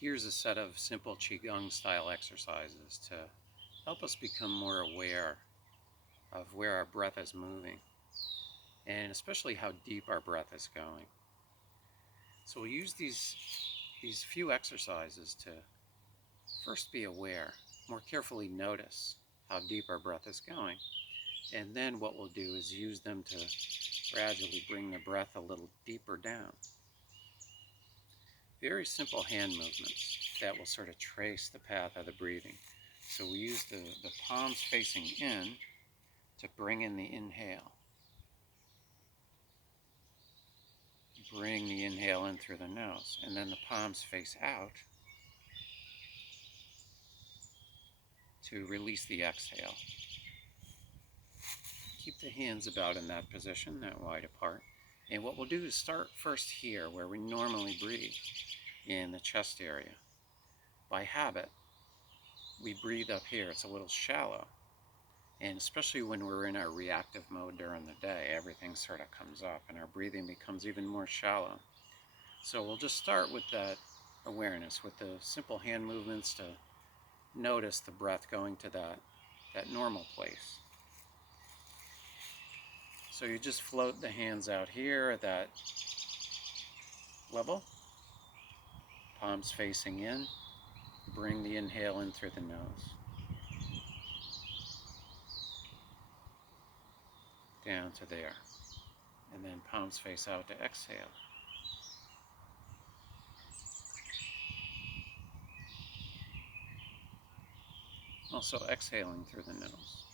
Here's a set of simple Qigong style exercises to help us become more aware of where our breath is moving and especially how deep our breath is going. So we'll use these few exercises to first be aware, more carefully notice how deep our breath is going. And then what we'll do is use them to gradually bring the breath a little deeper down. Very simple hand movements that will sort of trace the path of the breathing. So we use the palms facing in to bring in the inhale. Bring the inhale in through the nose, and then the palms face out to release the exhale. Keep the hands about in that position, that wide apart. And what we'll do is start first here, where we normally breathe, in the chest area. By habit, we breathe up here. It's a little shallow. And especially when we're in our reactive mode during the day, everything sort of comes up and our breathing becomes even more shallow. So we'll just start with that awareness, with the simple hand movements to notice the breath going to that normal place. So you just float the hands out here at that level, palms facing in. Bring the inhale in through the nose. Down to there. And then palms face out to exhale. Also exhaling through the nose.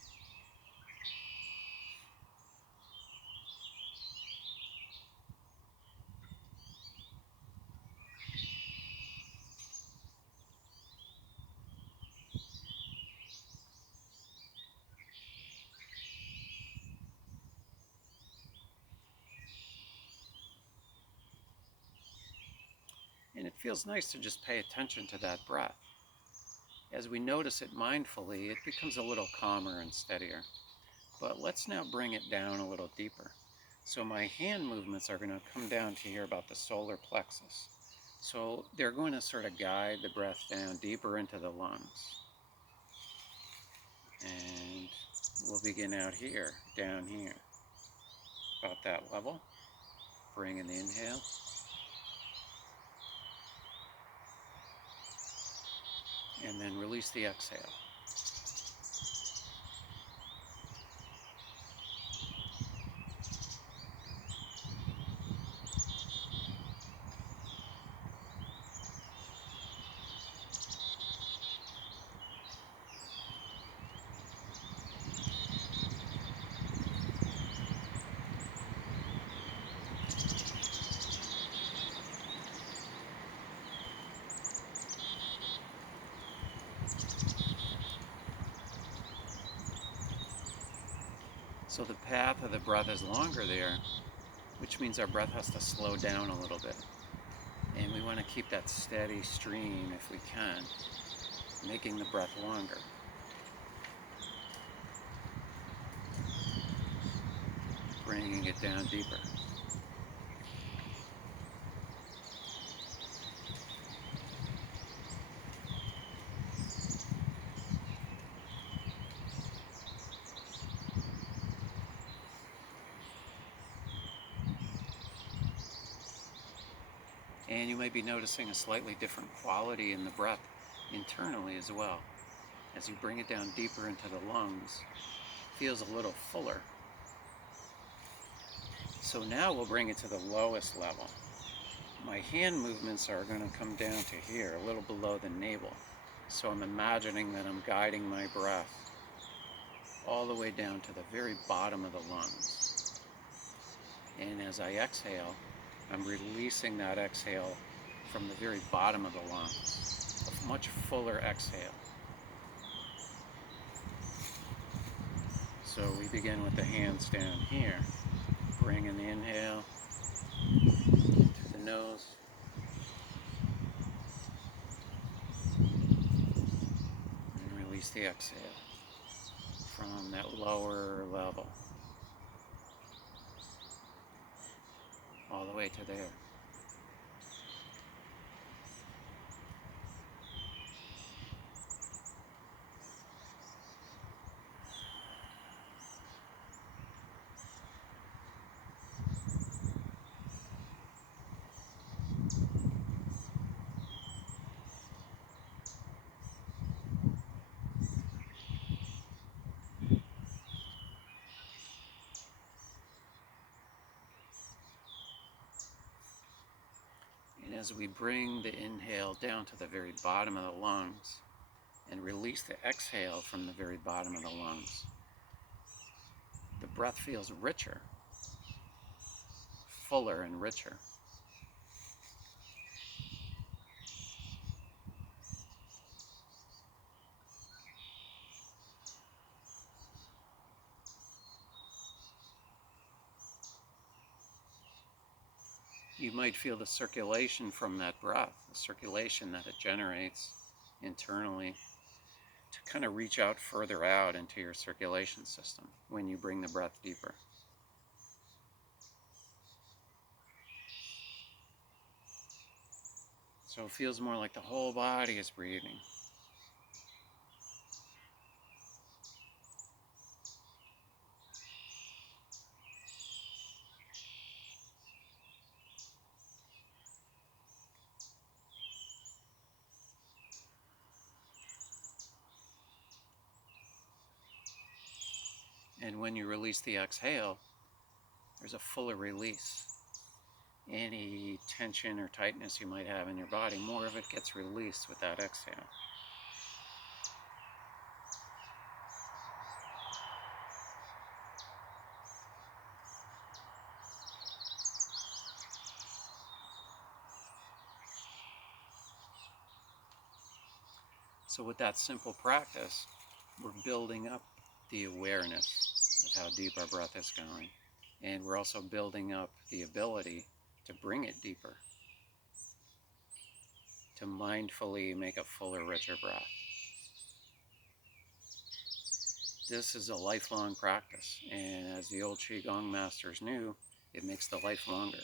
And it feels nice to just pay attention to that breath. As we notice it mindfully, it becomes a little calmer and steadier. But let's now bring it down a little deeper. So my hand movements are going to come down to here about the solar plexus. So they're going to sort of guide the breath down deeper into the lungs. And we'll begin out here, down here, about that level. Bring in the inhale. And then release the exhale. So the path of the breath is longer there, which means our breath has to slow down a little bit. And we want to keep that steady stream if we can, making the breath longer. Bringing it down deeper. And you might be noticing a slightly different quality in the breath internally as well. As you bring it down deeper into the lungs, it feels a little fuller. So now we'll bring it to the lowest level. My hand movements are going to come down to here, a little below the navel. So I'm imagining that I'm guiding my breath all the way down to the very bottom of the lungs. And as I exhale, I'm releasing that exhale from the very bottom of the lungs, a much fuller exhale. So we begin with the hands down here. Bring in the inhale through the nose. And release the exhale from that lower level all the way to there. as we bring the inhale down to the very bottom of the lungs and release the exhale from the very bottom of the lungs, the breath feels richer, fuller and richer. You might feel the circulation from that breath, the circulation that it generates internally, to kind of reach out further out into your circulation system when you bring the breath deeper. So it feels more like the whole body is breathing. And when you release the exhale, there's a fuller release. Any tension or tightness you might have in your body, more of it gets released with that exhale. So with that simple practice, we're building up the awareness of how deep our breath is going. And we're also building up the ability to bring it deeper, to mindfully make a fuller, richer breath. This is a lifelong practice, and as the old Qigong masters knew, it makes the life longer.